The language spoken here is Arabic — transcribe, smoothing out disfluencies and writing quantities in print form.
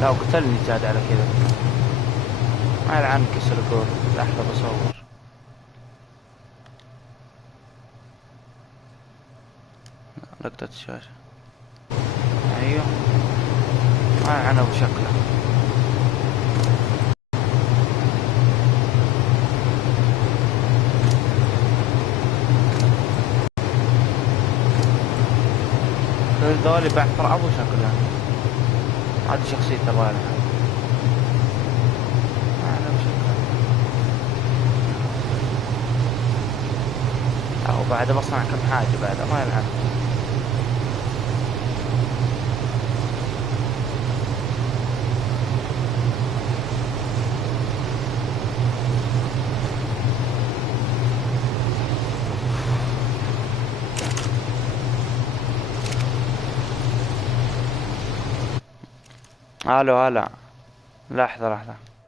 لا وقتلني زاد على كذا. ما يلعنك يا سلكور. لحظة بصور. لقطة الشاشة. ايوه. ما يلعنه بشكله. ذولي بعثر ابو شكله. هذه شخصيته الواضحة. ما يلعنه بشكله. او بعد بصنع كم حاجة بعد ما يلعنه. الو هلا. لحظة لحظة.